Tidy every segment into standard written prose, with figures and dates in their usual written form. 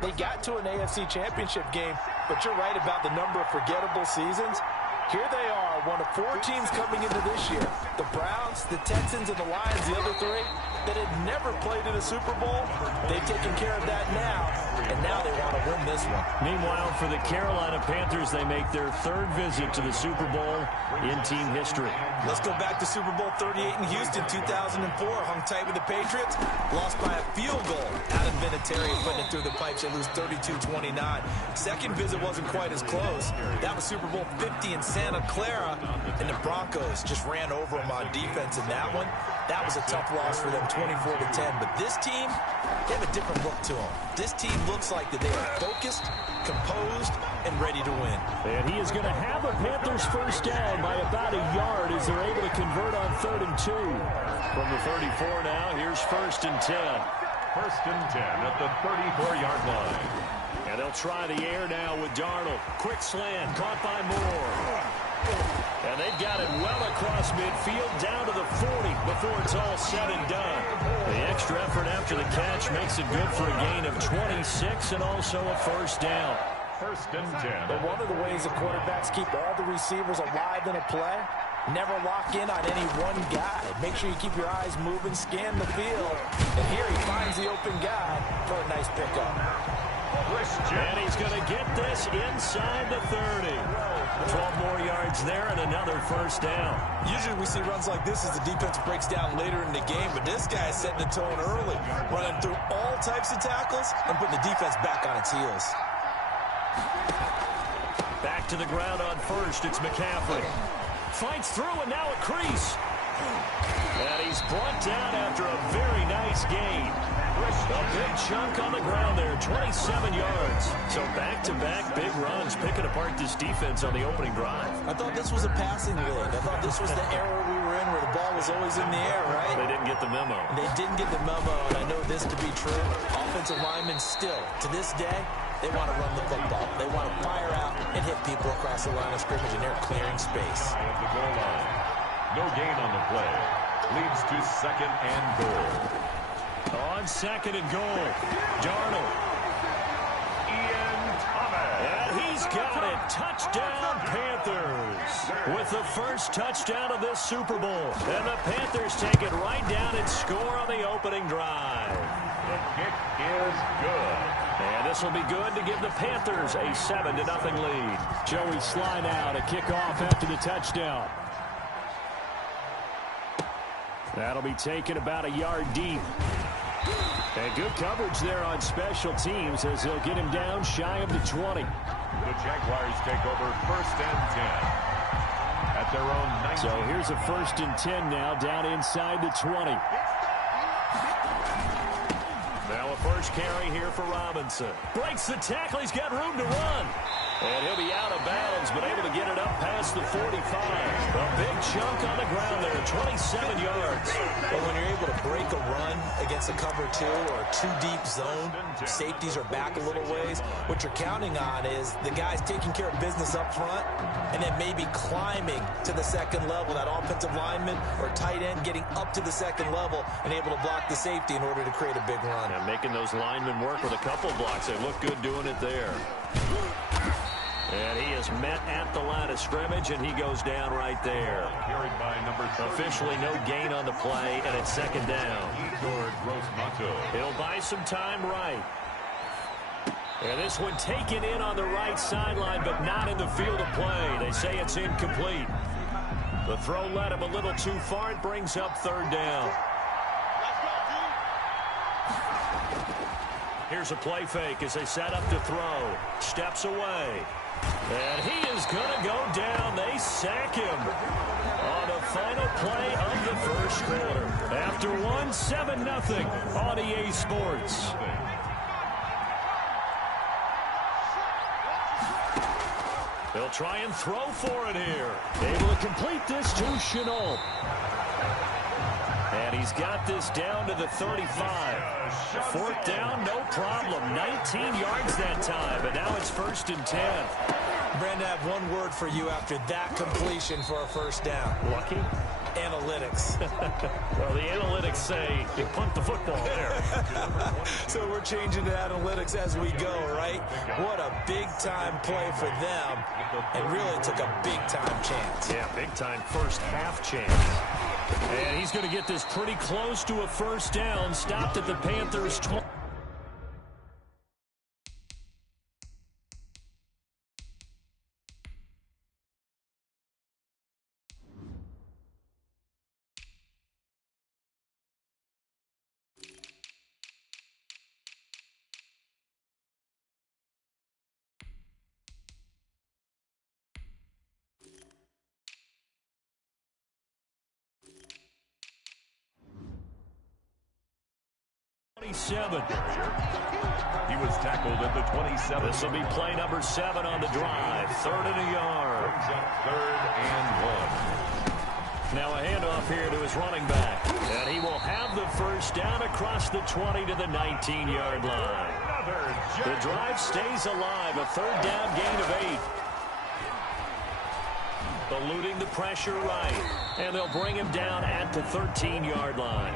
They got to an AFC championship game, but you're right about the number of forgettable seasons. Here they are, one of 4 teams coming into this year. The Browns, the Texans, and the Lions, the other 3, that had never played in a Super Bowl. They've taken care of that now, and now they want to win this one. Meanwhile, for the Carolina Panthers, they make their 3rd visit to the Super Bowl in team history. Let's go back to Super Bowl 38 in Houston, 2004. Hung tight with the Patriots, lost by a field goal. Adam Vinatieri putting it through the pipes. They lose 32-29. Second visit wasn't quite as close. That was Super Bowl 50 in Santa Clara, and the Broncos just ran over them on defense in that one. That was a tough loss for them, 24-10. But this team, they have a different look to them. This team looks like that they are focused, composed, and ready to win. And he is going to have the Panthers first down by about a yard as they're able to convert on 3rd and 2. From the 34 now, here's 1st and 10. 1st and 10 at the 34-yard line. And they'll try the air now with Darnold. Quick slant, caught by Moore. And they've got it well across midfield down to the 40 before it's all said and done. The extra effort after the catch makes it good for a gain of 26 and also a first down. 1st and 10. But one of the ways the quarterbacks keep all the receivers alive in a play, never lock in on any one guy. Make sure you keep your eyes moving, scan the field. And here he finds the open guy for a nice pickup. And he's going to get this inside the 30. 12 more yards there and another first down. Usually we see runs like this as the defense breaks down later in the game, but this guy is setting the tone early, running through all types of tackles and putting the defense back on its heels. Back to the ground on 1st, it's McCaffrey. Fights through and now a crease. And he's brought down after a very nice gain. A big chunk on the ground there, 27 yards. So back-to-back big runs, picking apart this defense on the opening drive. I thought this was a passing league. I thought this was the era we were in where the ball was always in the air, right? They didn't get the memo. They didn't get the memo, and I know this to be true. Offensive linemen still, to this day, they want to run the football. They want to fire out and hit people across the line of scrimmage, and they're clearing space. At the goal line. No gain on the play. Leads to 2nd and goal. On 2nd and goal, Darnold. Ian Thomas. And he's got it. Touchdown, Panthers. With the first touchdown of this Super Bowl. And the Panthers take it right down and score on the opening drive. The kick is good. And this will be good to give the Panthers a 7-0 lead. Joey Sly now to kick off after the touchdown. That'll be taken about a yard deep. And good coverage there on special teams as they'll get him down shy of the 20. The Jaguars take over 1st and 10 at their own 19. So here's a 1st and 10 now down inside the 20. Now a first carry here for Robinson. Breaks the tackle. He's got room to run. And he'll be out of bounds, but able to get it up past the 45. A big chunk on the ground there, 27 yards. But when you're able to break a run against a cover 2 or a 2-deep zone, safeties are back a little ways. What you're counting on is the guys taking care of business up front and then maybe climbing to the 2nd level. That offensive lineman or tight end getting up to the 2nd level and able to block the safety in order to create a big run. And making those linemen work with a couple blocks. They look good doing it there. And he is met at the line of scrimmage, and he goes down right there. Carried by number 30. Officially no gain on the play, and it's 2nd down. He'll buy some time right. And this one taken in on the right sideline, but not in the field of play. They say it's incomplete. The throw led him a little too far. It brings up 3rd down. Here's a play fake as they set up to throw. Steps away. And he is going to go down. They sack him on the final play of the first quarter. After one, 7-0 on EA Sports. They'll try and throw for it here. Able to complete this to Chenault. And he's got this down to the 35. 4th down, no problem. 19 yards that time, but now it's 1st and 10. Brandon, I have one word for you after that completion for a first down. Lucky? Analytics. Well, the analytics say you punt the football there. So we're changing to analytics as we go, right? What a big-time play for them, and really took a big-time chance. Yeah, big-time first-half chance. And he's going to get this pretty close to a first down. Stopped at the Panthers' 20. He was tackled at the 27. This will be play number 7 on the drive. 3rd and a yard. Brings up 3rd and 1. Now a handoff here to his running back. And he will have the first down across the 20 to the 19-yard line. The drive stays alive. A 3rd down gain of 8. Eluding the pressure right. And they'll bring him down at the 13-yard line.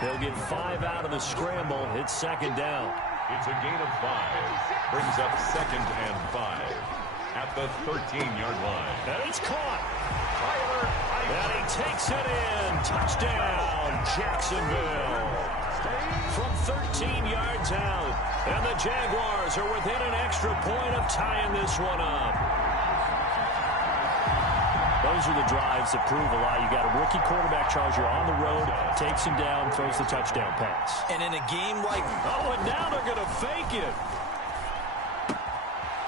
They'll get 5 out of the scramble. It's 2nd down. It's a gain of 5. Brings up 2nd and 5 at the 13-yard line. And it's caught. And he takes it in. Touchdown, Jacksonville. From 13 yards out. And the Jaguars are within an extra point of tying this one up. Those are the drives that prove a lot. You got a rookie quarterback, Charles. You're on the road, takes him down, throws the touchdown pass. And in a game like... Oh, and now they're going to fake it.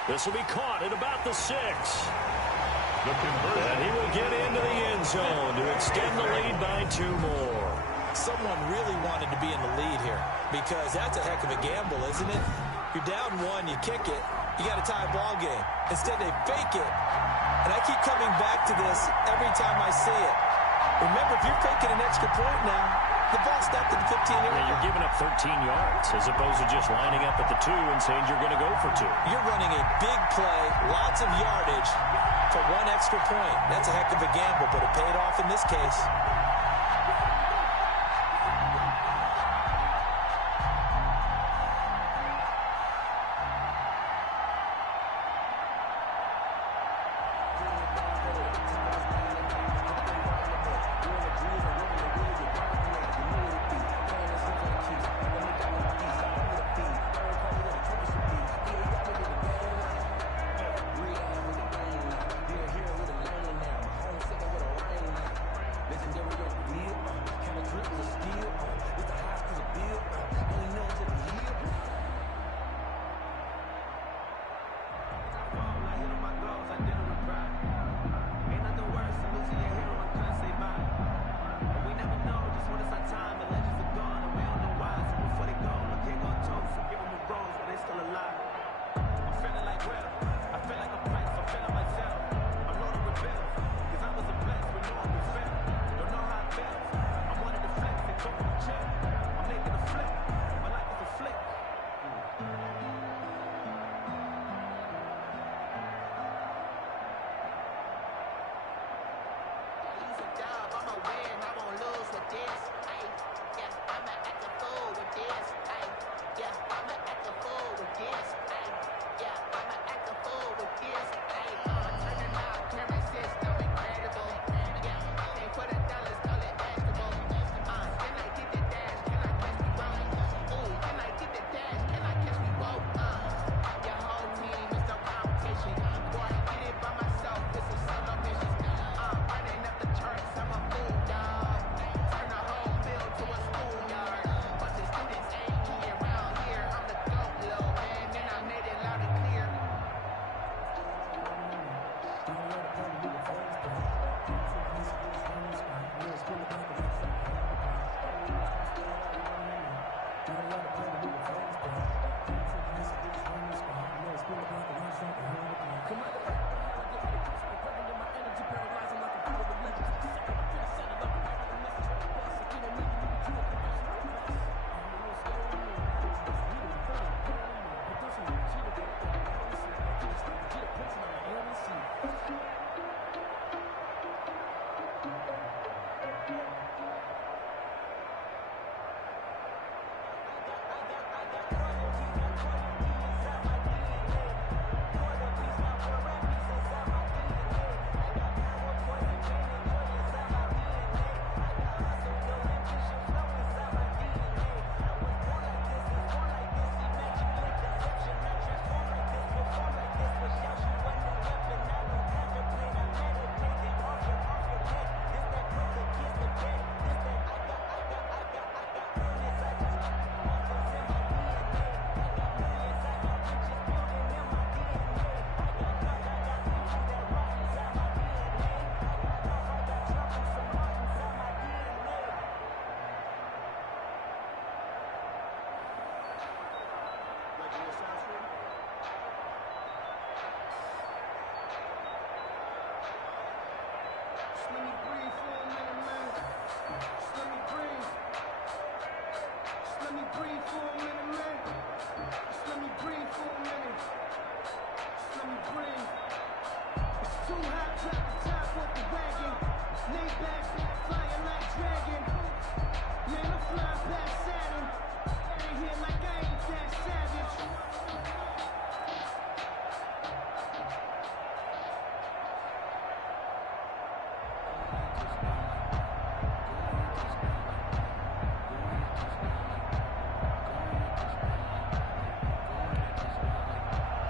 This will be caught at about the 6. And he will get into the end zone to extend the lead by 2 more. Someone really wanted to be in the lead here because that's a heck of a gamble, isn't it? You're down 1, you kick it, you got a tie ball game. Instead, they fake it. And I keep coming back to this every time I see it. Remember, if you're faking an extra point now, the ball stopped at the 15-yard line. You're giving up 13 yards as opposed to just lining up at the 2 and saying you're going to go for 2. You're running a big play, lots of yardage for 1 extra point. That's a heck of a gamble, but it paid off in this case.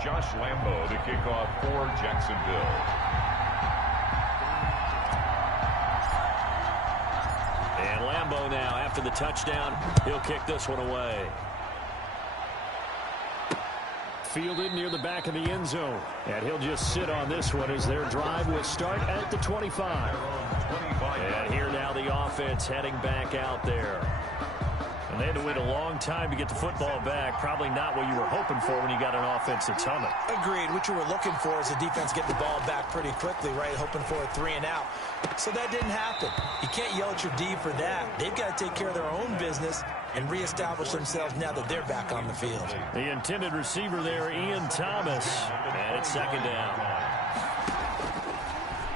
Josh Lambo to kick off for Jacksonville. And Lambo now, after the touchdown, he'll kick this one away. Fielded near the back of the end zone. And he'll just sit on this one as their drive will start at the 25. And here now the offense heading back out there. And they had to wait a long time to get the football back. Probably not what you were hoping for when you got an offense that's humming. Agreed. What you were looking for is the defense getting the ball back pretty quickly, right? Hoping for a 3 and out. So that didn't happen. You can't yell at your D for that. They've got to take care of their own business and reestablish themselves now that they're back on the field. The intended receiver there, Ian Thomas. And it's second down.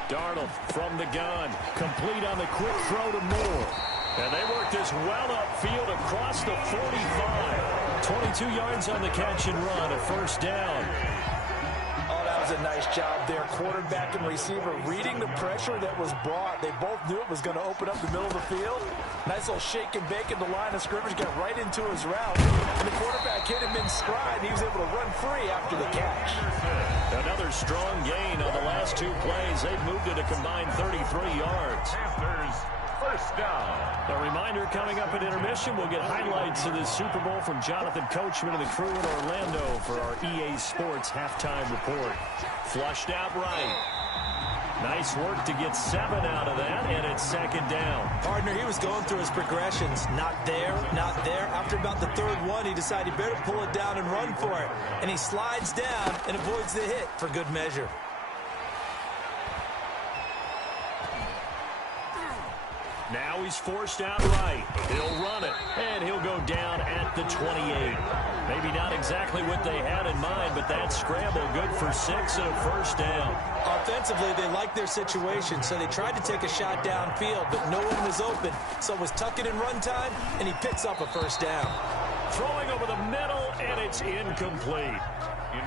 Darnold from the gun. Complete on the quick throw to Moore. And they work this well upfield across the 45. 22 yards on the catch and run, a first down. Oh, that was a nice job there. Quarterback and receiver reading the pressure that was brought. They both knew it was going to open up the middle of the field. Nice little shake and bake in the line of scrimmage, got right into his route. And the quarterback hit him in stride. He was able to run free after the catch. Another strong gain on the last 2 plays. They've moved it a combined 33 yards. Panthers first down. A reminder coming up at intermission, we'll get highlights of this Super Bowl from Jonathan Coachman and the crew in Orlando for our EA Sports halftime report. Flushed out right. Nice work to get 7 out of that, and it's second down. Partner, he was going through his progressions. Not there, not there. After about the 3rd one, he decided he better pull it down and run for it. And he slides down and avoids the hit for good measure. Now he's forced out right. He'll run it, and he'll go down at the 28. Maybe not exactly what they had in mind, but that scramble good for 6 and a first down. Offensively, they liked their situation, so they tried to take a shot downfield, but no one was open. So it was tuck it in run time, and he picks up a first down. Throwing over the middle, and it's incomplete.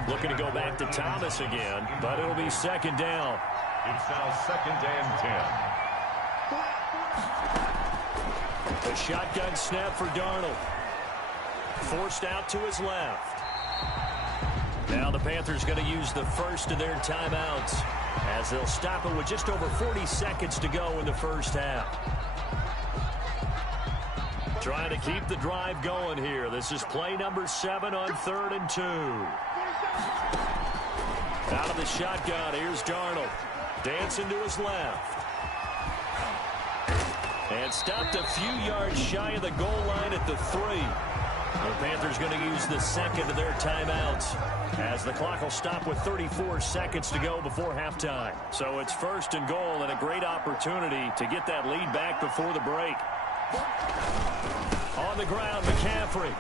Looking to go back to Thomas again, but it'll be second down. It's now 2nd and 10. A shotgun snap for Darnold. Forced out to his left. Now the Panthers going to use the first of their timeouts as they'll stop it with just over 40 seconds to go in the first half. Trying to keep the drive going here. This is play number 7 on 3rd and 2. Out of the shotgun, here's Darnold. Dancing to his left. And stopped a few yards shy of the goal line at the 3. The Panthers going to use the second of their timeouts as the clock will stop with 34 seconds to go before halftime. So it's 1st and goal and a great opportunity to get that lead back before the break. On the ground, McCaffrey.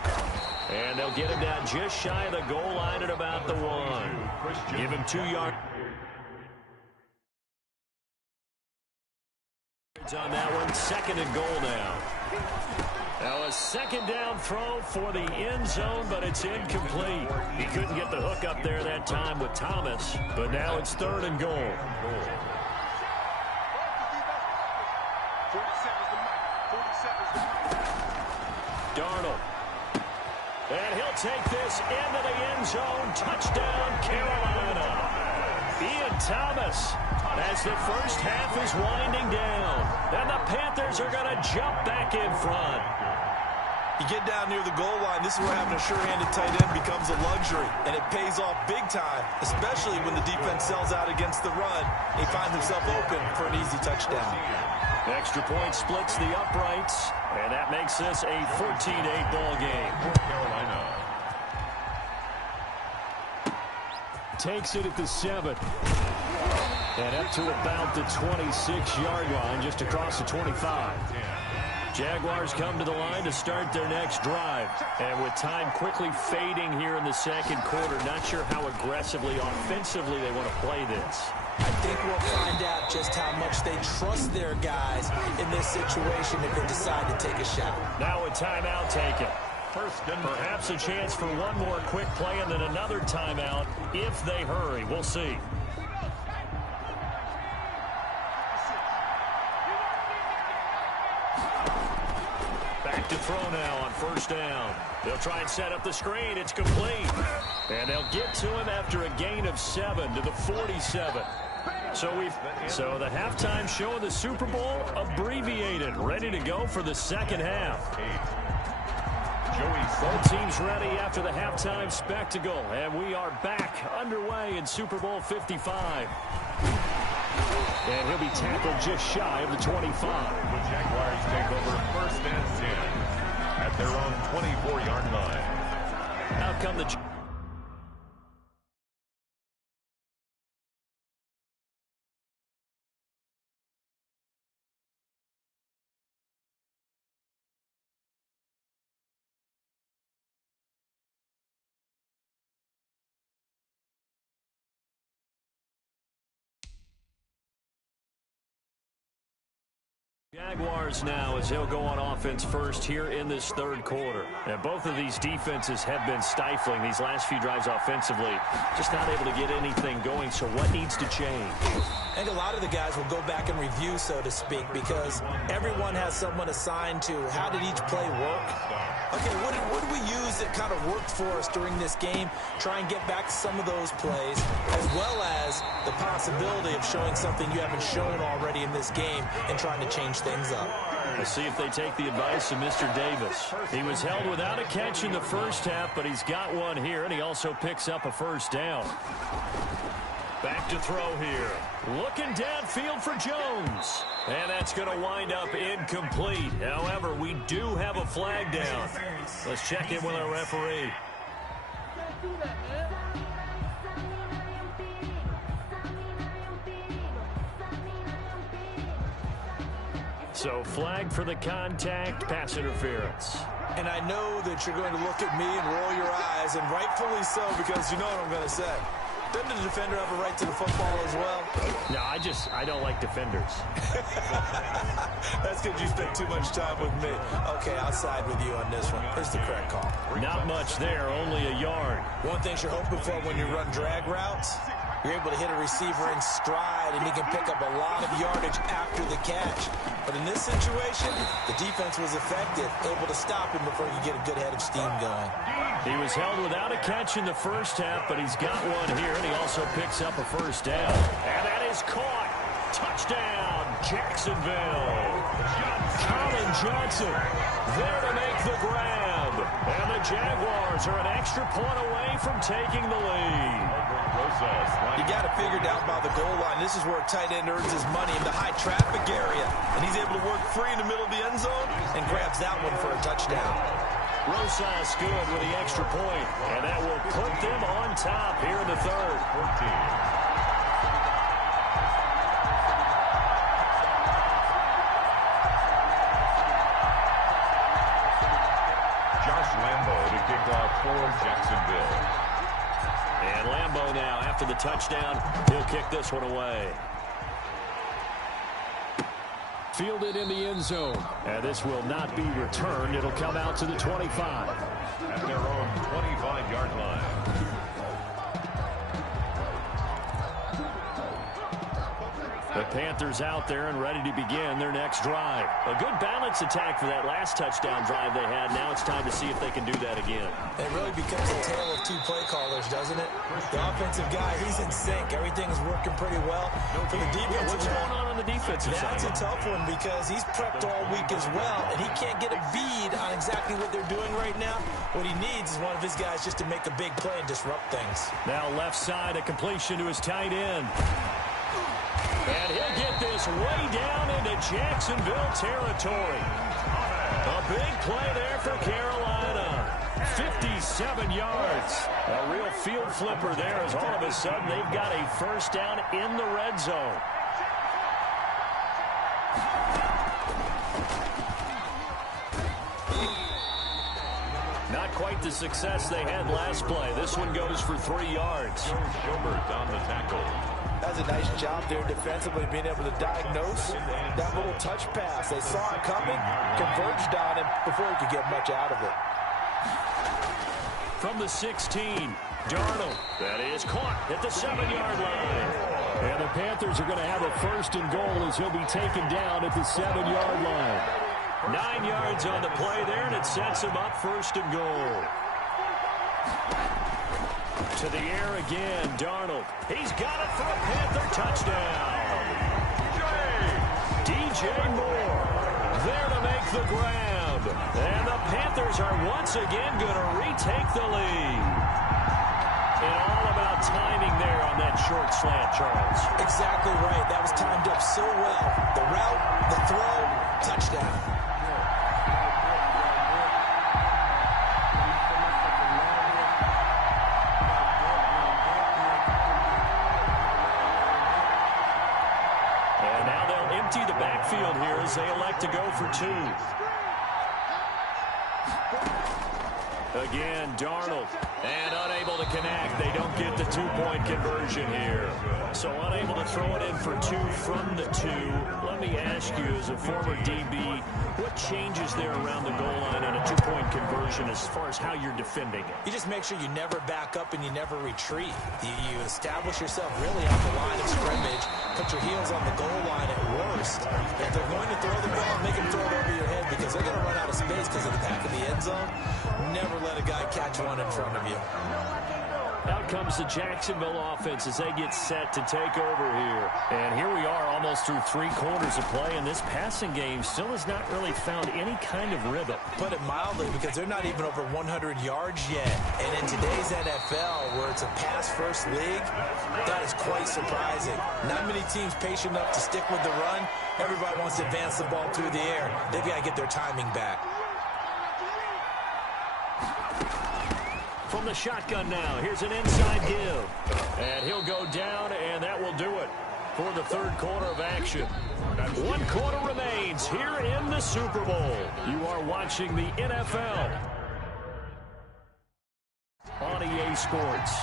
And they'll get him down just shy of the goal line at about the 1. Give him 2 yards. On that one, 2nd and goal now. Now a second down throw for the end zone, but it's incomplete. He couldn't get the hook up there that time with Thomas, but now it's 3rd and goal. Darnold. And he'll take this into the end zone. Touchdown, Carolina. Ian Thomas, as the first half is winding down. And the Panthers are going to jump back in front. You get down near the goal line, this is where having a sure-handed tight end becomes a luxury. And it pays off big time, especially when the defense sells out against the run. He finds himself open for an easy touchdown. Extra point splits the uprights, and that makes this a 14-8 ball game. Carolina. Takes it at the 7. And up to about the 26-yard line, just across the 25. Jaguars come to the line to start their next drive. And with time quickly fading here in the second quarter, not sure how aggressively, offensively they want to play this. I think we'll find out just how much they trust their guys in this situation if they decide to take a shot. Now a timeout taken. Perhaps a chance for one more quick play and then another timeout if they hurry. We'll see. Back to throw now on first down. They'll try and set up the screen. It's complete. And they'll get to him after a gain of 7 to the 47. So the halftime show of the Super Bowl abbreviated, ready to go for the second half. Both teams ready after the halftime spectacle, and we are back underway in Super Bowl 55. And he'll be tackled just shy of the 25. The Jaguars take over first and 10 at their own 24-yard line. Out come the Jaguars now as he'll go on offense first here in this third quarter. And both of these defenses have been stifling these last few drives offensively. Just not able to get anything going. So what needs to change? I think a lot of the guys will go back and review, so to speak, because everyone has someone assigned to how did each play work. Okay, what did we use that kind of worked for us during this game? Try and get back to some of those plays, as well as the possibility of showing something you haven't shown already in this game and trying to change things up. Let's see if they take the advice of Mr. Davis. He was held without a catch in the first half, but he's got one here, and he also picks up a first down. Back to throw here. Looking downfield for Jones. And that's going to wind up incomplete. However, we do have a flag down. Let's check in with our referee. So flag for the contact, pass interference. And I know that you're going to look at me and roll your eyes, and rightfully so, because you know what I'm going to say. Doesn't the defender have a right to the football as well? No, I don't like defenders. That's because you spent too much time with me. Okay, I'll side with you on this one. Here's the correct call. Not much there, only a yard. One thing you're hoping for when you run drag routes, you're able to hit a receiver in stride, and he can pick up a lot of yardage after the catch. But in this situation, the defense was effective, able to stop him before you get a good head of steam going. He was held without a catch in the first half, but he's got one here, and he also picks up a first down. And that is caught. Touchdown, Jacksonville. Colin Johnson there to make the grab. And the Jaguars are an extra point away from taking the lead. You got to figure down by the goal line. This is where a tight end earns his money in the high traffic area. And he's able to work free in the middle of the end zone and grabs that one for a touchdown. Rosas good with the extra point, and that will put them on top here in the third. 14. For Jacksonville. And Lambeau now, after the touchdown, he'll kick this one away. Fielded in the end zone. And this will not be returned. It'll come out to the 25. At their own 25-yard line. The Panthers out there and ready to begin their next drive. A good balance attack for that last touchdown drive they had. Now it's time to see if they can do that again. It really becomes a tale of two play callers, doesn't it? The offensive guy, he's in sync. Everything's working pretty well. For the defensive what's going on the defensive side? That's a tough one because he's prepped all week as well, and he can't get a bead on exactly what they're doing right now. What he needs is one of his guys just to make a big play and disrupt things. Now left side, a completion to his tight end. And he'll get this way down into Jacksonville territory. A big play there for Carolina. 57 yards. A real field flipper there as all of a sudden they've got a first down in the red zone. Not quite the success they had last play. This one goes for 3 yards. Schobert on the tackle. That's a nice job there defensively, being able to diagnose that little touch pass. They saw it coming, converged on him before he could get much out of it. From the 16, Darnold. That is caught at the 7-yard line. And the Panthers are going to have a first and goal as he'll be taken down at the 7-yard line. 9 yards on the play there, and it sets him up first and goal. To the air again, Darnold. He's got it for a Panther touchdown. DJ Moore there to make the grab. And the Panthers are once again going to retake the lead. And all about timing there on that short slant, Charles. Exactly right. That was timed up so well. The route, the throw, touchdown. And now they'll empty the backfield here as they elect to go for 2. Again, Darnold. And unable to connect. They don't get the 2-point conversion here. So unable to throw it in for 2 from the 2. Let me ask you, as a former DB, what changes there around the goal line on a 2-point conversion as far as how you're defending it? You just make sure you never back up and you never retreat. You establish yourself really on the line of scrimmage. Put your heels on the goal line at worst. If they're going to throw the ball, make them throw it over your head because they're going to run out of space because of the back of the end zone. Never let a guy catch one in front of you. Out comes the Jacksonville offense as they get set to take over here. And here we are almost through 3 quarters of play, and this passing game still has not really found any kind of rhythm. Put it mildly, because they're not even over 100 yards yet. And in today's NFL, where it's a pass-first league, that is quite surprising. Not many teams patient enough to stick with the run. Everybody wants to advance the ball through the air. They've got to get their timing back. From the shotgun now, here's an inside give. And he'll go down, and that will do it for the 3rd quarter of action. 1 quarter remains here in the Super Bowl. You are watching the NFL on EA Sports.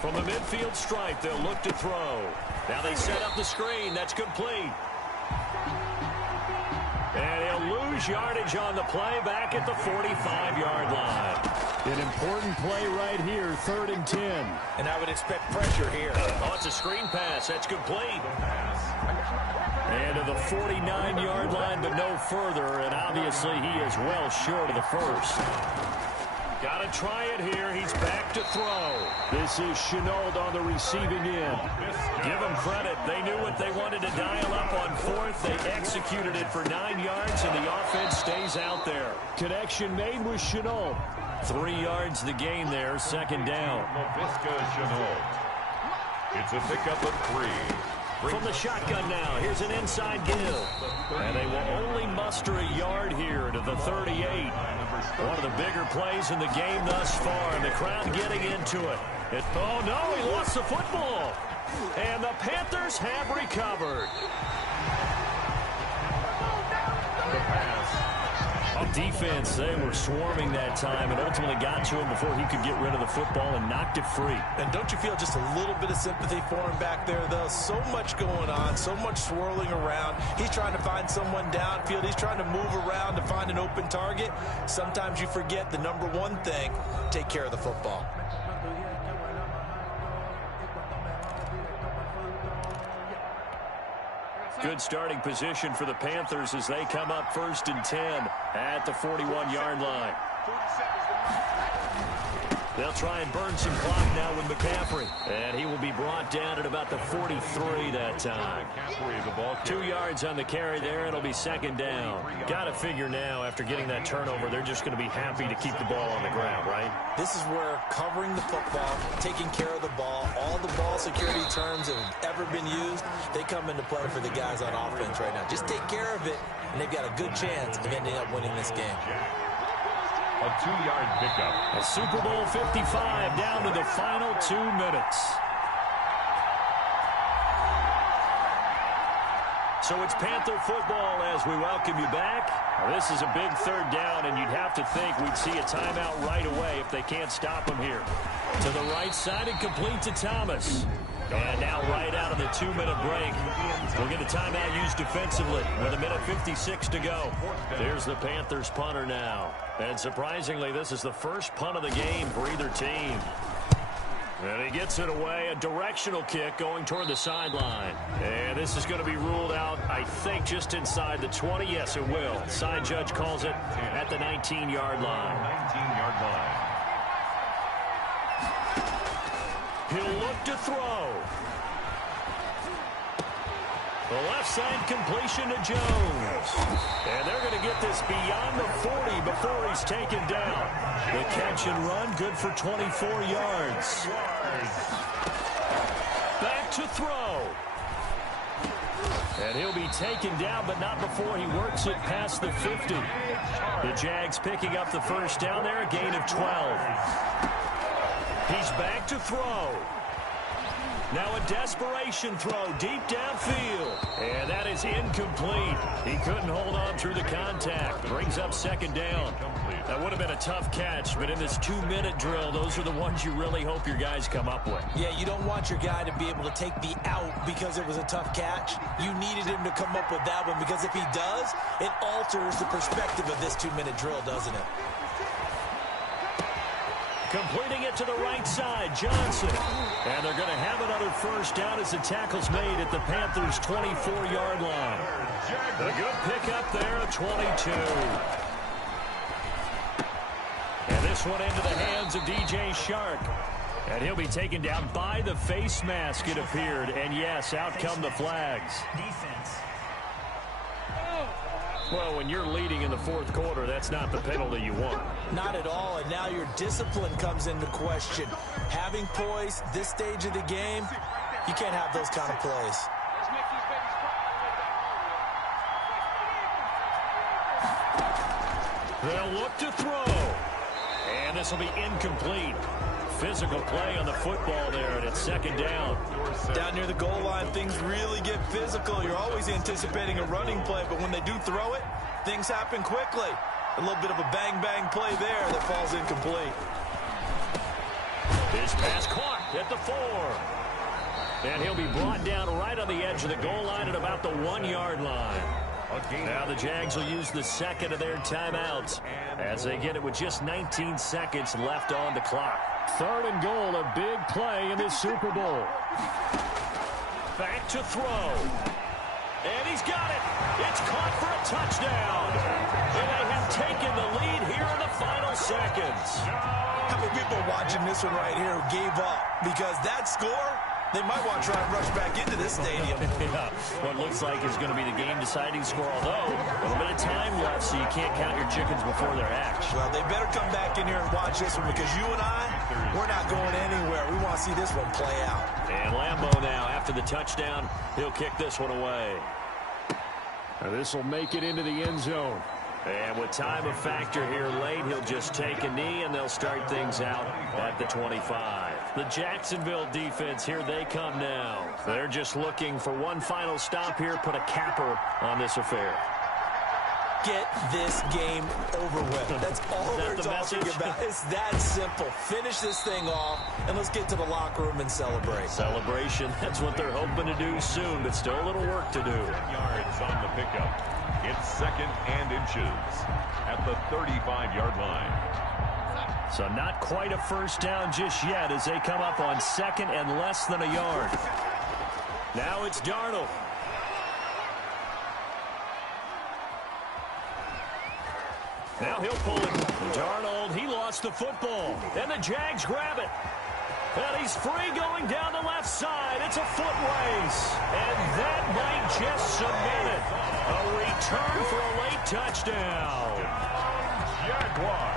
From the midfield stripe, they'll look to throw. Now they set up the screen. That's complete. And he'll lose yardage on the play back at the 45-yard line. An important play right here, 3rd and 10. And I would expect pressure here. Oh, it's a screen pass. That's complete. And to the 49-yard line, but no further. And obviously he is well short of the first. Got to try it here. He's back to throw. This is Chenault on the receiving end. Give them credit. They knew what they wanted to dial up on 4th. They executed it for 9 yards, and the offense stays out there. Connection made with Chenault. 3 yards the gain there, 2nd down. It's a pickup of 3. From the shotgun now, here's an inside give. And they will only muster a yard here to the 38. One of the bigger plays in the game thus far, and the crowd getting into it. Oh, no, he lost the football. And the Panthers have recovered. The pass. Defense, they were swarming that time and ultimately got to him before he could get rid of the football and knocked it free. And don't you feel just a little bit of sympathy for him back there, though? So much going on, so much swirling around. He's trying to find someone downfield. He's trying to move around to find an open target. Sometimes you forget the number one thing, take care of the football. Good starting position for the Panthers as they come up 1st and 10 at the 41-yard line. They'll try and burn some clock now with McCaffrey. And he will be brought down at about the 43 that time. 2 yards on the carry there. It'll be 2nd down. Got to figure now, after getting that turnover, they're just going to be happy to keep the ball on the ground, right? This is where covering the football, taking care of the ball, all the ball security terms that have ever been used, they come into play for the guys on offense right now. Just take care of it, and they've got a good chance of ending up winning this game. A 2-yard pickup. A Super Bowl 55 down to the final 2 minutes. So it's Panther football as we welcome you back. Now, this is a big 3rd down, and you'd have to think we'd see a timeout right away if they can't stop him here. To the right side and complete to Thomas. And now right out of the 2-minute break, we'll get a timeout used defensively with 1:56 to go. There's the Panthers punter now. And surprisingly, this is the first punt of the game for either team. And he gets it away, a directional kick going toward the sideline. And this is going to be ruled out, I think, just inside the 20. Yes, it will. Side judge calls it at the 19-yard line. 19-yard line. He'll look to throw. The left side completion to Jones. And they're going to get this beyond the 40 before he's taken down. The catch and run, good for 24 yards. Back to throw. And he'll be taken down, but not before he works it past the 50. The Jags picking up the first down there, a gain of 12. He's back to throw. Now a desperation throw deep downfield. And that is incomplete. He couldn't hold on through the contact. Brings up second down. That would have been a tough catch, but in this 2-minute drill, those are the ones you really hope your guys come up with. Yeah, you don't want your guy to be able to take the out because it was a tough catch. You needed him to come up with that one because if he does, it alters the perspective of this 2-minute drill, doesn't it? Completing it to the right side, Johnson. And they're going to have another first down as the tackle's made at the Panthers' 24-yard line. A good pickup there at 22. And this one into the hands of DJ Shark. And he'll be taken down by the face mask, it appeared. And yes, out come the flags. Defense. Well, when you're leading in the fourth quarter, that's not the penalty you want. Not at all, and now your discipline comes into question. Having poise this stage of the game, you can't have those kind of plays. They'll look to throw. And this will be incomplete. Physical play on the football there, and it's second down. Down near the goal line, things really get physical. You're always anticipating a running play, but when they do throw it, things happen quickly. A little bit of a bang-bang play there that falls incomplete. His pass caught at the 4. And he'll be brought down right on the edge of the goal line at about the 1-yard line. Now the Jags will use the second of their timeouts as they get it with just 19 seconds left on the clock. Third and goal, a big play in this Super Bowl. Back to throw. And he's got it. It's caught for a touchdown. And they have taken the lead here in the final seconds. How many people watching this one right here gave up? Because that score, they might want to try and rush back into this stadium. Yeah, what looks like is going to be the game-deciding score, although a little bit of time left, so you can't count your chickens before they're hatched. Well, they better come back in here and watch this one because you and I, we're not going anywhere. We want to see this one play out. And Lambeau now, after the touchdown, he'll kick this one away. This will make it into the end zone. And with time a factor here late, he'll just take a knee, and they'll start things out at the 25. The Jacksonville defense, here they come now. They're just looking for one final stop here, put a capper on this affair. Get this game over with. That's all we're talking about. It's that simple. Finish this thing off, and let's get to the locker room and celebrate. Celebration, that's what they're hoping to do soon, but still a little work to do. Yards on the pickup. It's second and inches at the 35-yard line. So not quite a first down just yet as they come up on second and less than a yard. Now it's Darnold. Now he'll pull it. Darnold, he lost the football. And the Jags grab it. And he's free going down the left side. It's a foot race. And that might just cement it. A return for a late touchdown. Jaguars.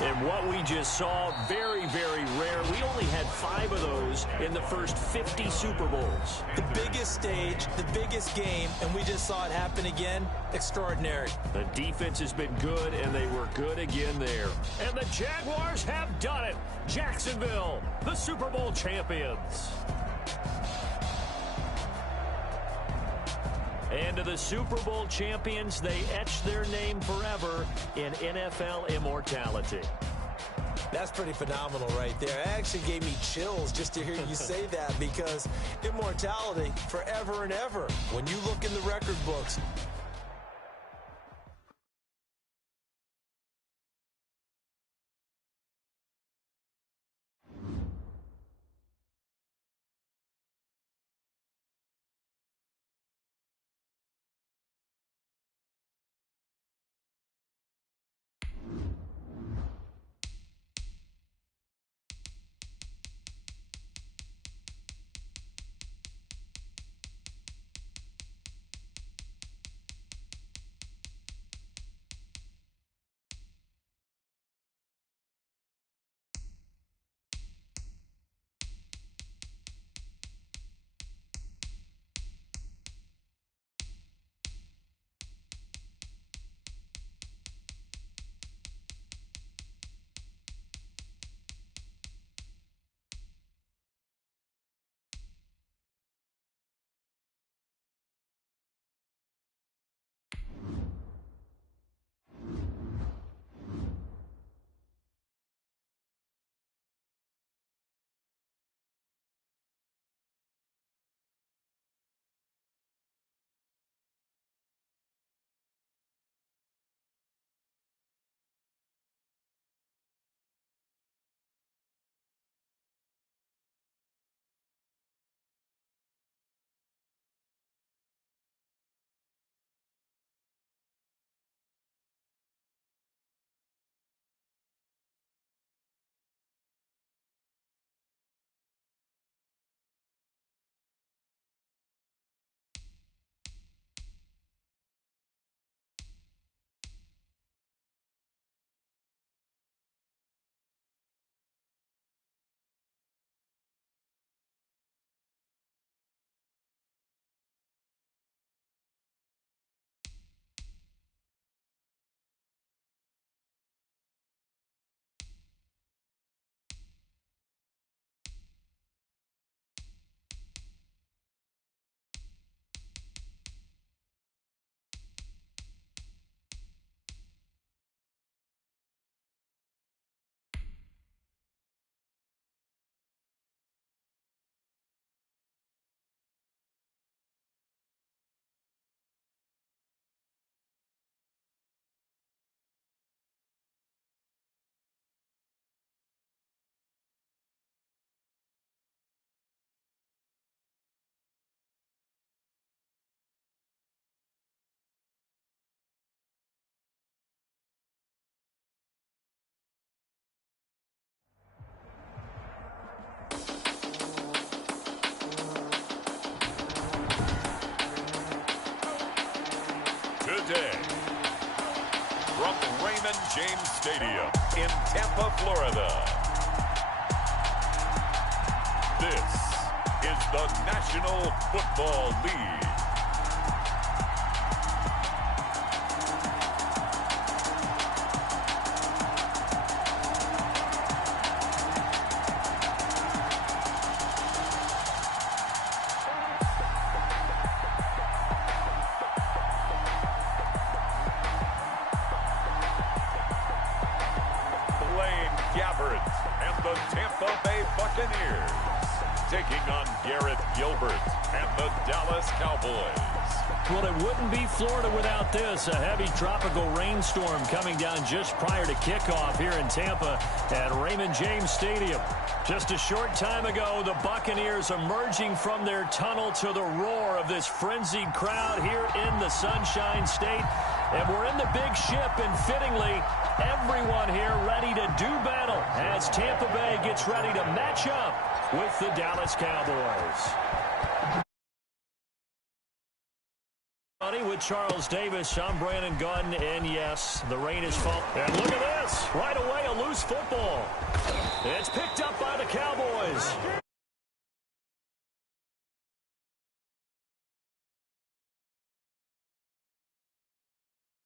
And what we just saw, very, very rare. We only had 5 of those in the first 50 Super Bowls. The biggest stage, the biggest game, and we just saw it happen again. Extraordinary. The defense has been good, and they were good again there. And the Jaguars have done it. Jacksonville, the Super Bowl champions. And to the Super Bowl champions, they etch their name forever in NFL immortality. That's pretty phenomenal right there. It actually gave me chills just to hear you say that, because immortality forever and ever. When you look in the record books, today, from Raymond James Stadium in Tampa, Florida, this is the National Football League. And the Tampa Bay Buccaneers taking on Garrett Gilbert and the Dallas Cowboys. Well, it wouldn't be Florida without this. A heavy tropical rainstorm coming down just prior to kickoff here in Tampa at Raymond James Stadium. Just a short time ago, the Buccaneers emerging from their tunnel to the roar of this frenzied crowd here in the Sunshine State. And we're in the big ship, and fittingly, everyone here ready to do battle as Tampa Bay gets ready to match up with the Dallas Cowboys. With Charles Davis, I'm Brandon Gunn, and yes, the rain is falling. And look at this, right away, a loose football. It's picked up by the Cowboys.